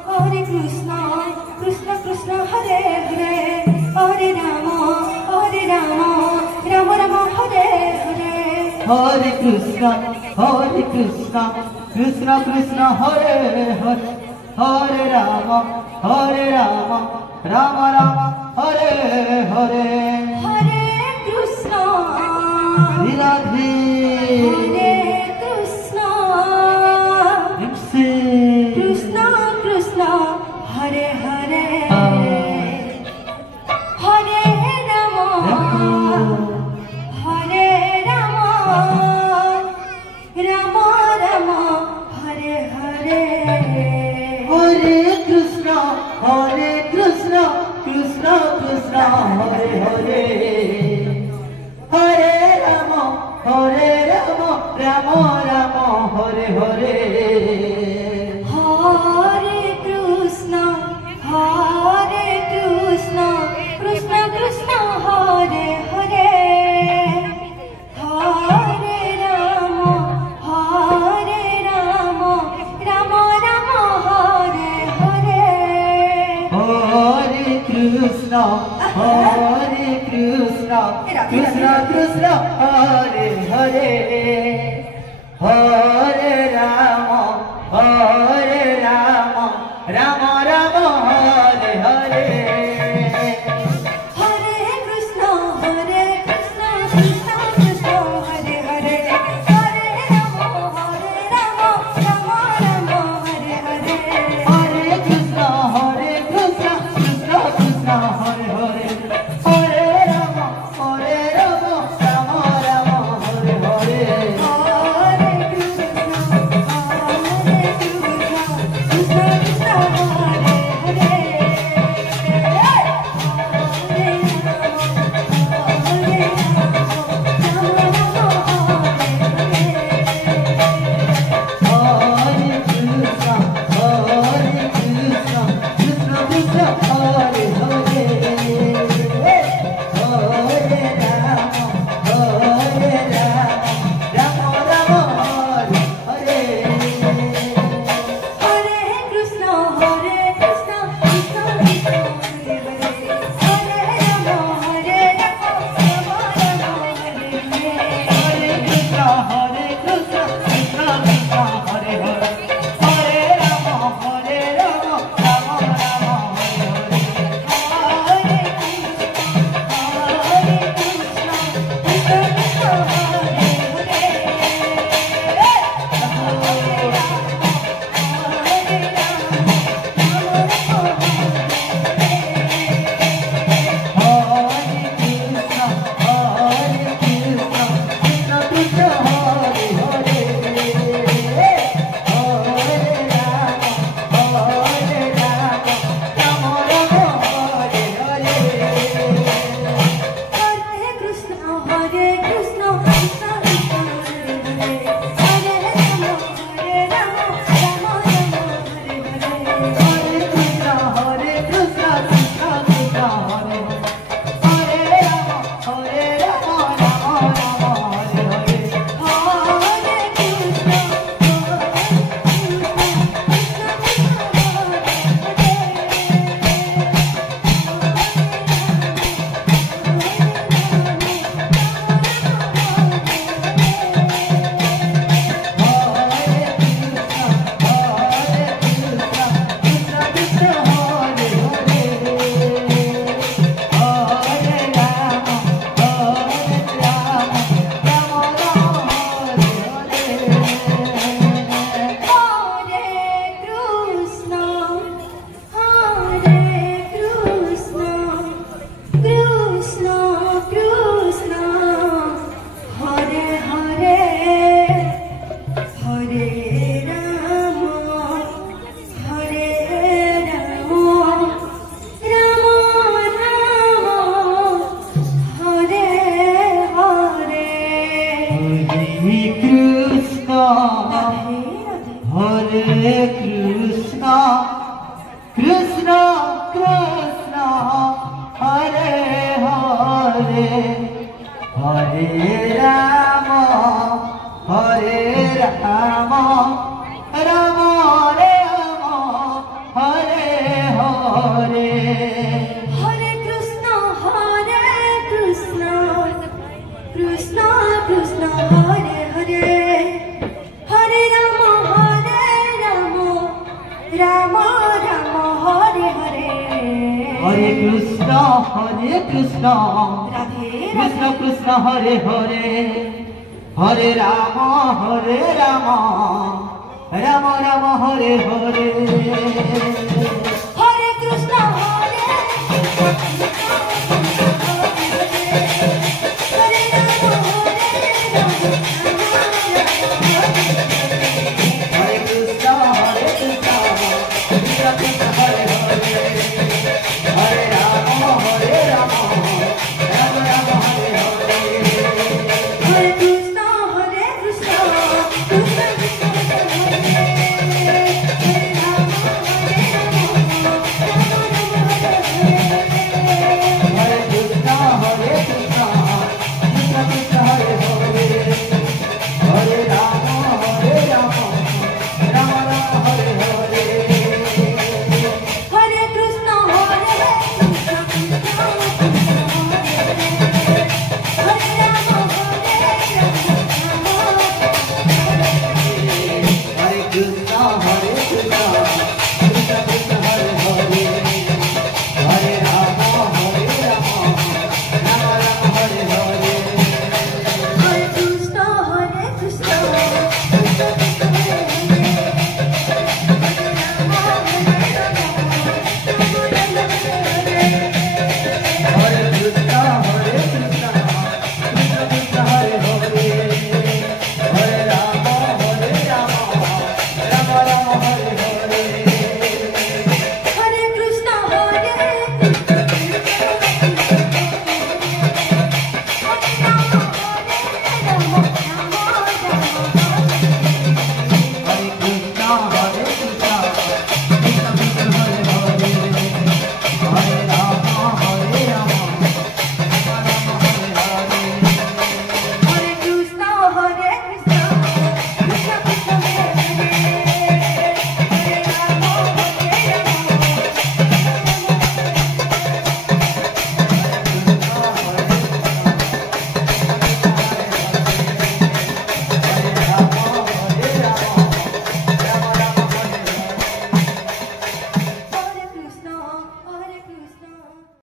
Hare Krishna, Krishna Krishna, Hare Hare, Hare Rama, Rama Rama, Hare Hare. Hare Krishna, Radhe, Hare Krishna, Krishna Krishna, Hare Hare, Hare Rama, Hare Rama, Rama Rama, Hare Hare. Hare Krishna, Krishna Krishna, Hare Hare, Hare Rama, Rama Rama, Hare Hare. Hare Krishna, Krishna Krishna, Hare Hare, Hare Rama, Rama Rama, Hare Hare. Hare Krishna, Krishna Krishna, Hare Hare, Hare Rama, Rama Rama, Hare Hare. Hare Krishna, Krishna Krishna, Hare Hare, Hare Rama, Rama Rama, Hare Hare. Hare Krishna, Krishna Krishna, Hare Hare, Hare Rama, Rama Rama, Hare Hare. Hare Krishna, Krishna Ram Hare Ram Ram Ram Hare Hare Hare Krishna Krishna Krishna Hare Hare Hare Ram Ram Ram Hare Hare Hare Krishna Radhe Krishna Krishna Hare Hare Hare Ram Ram Ram Hare Hare Hare Krishna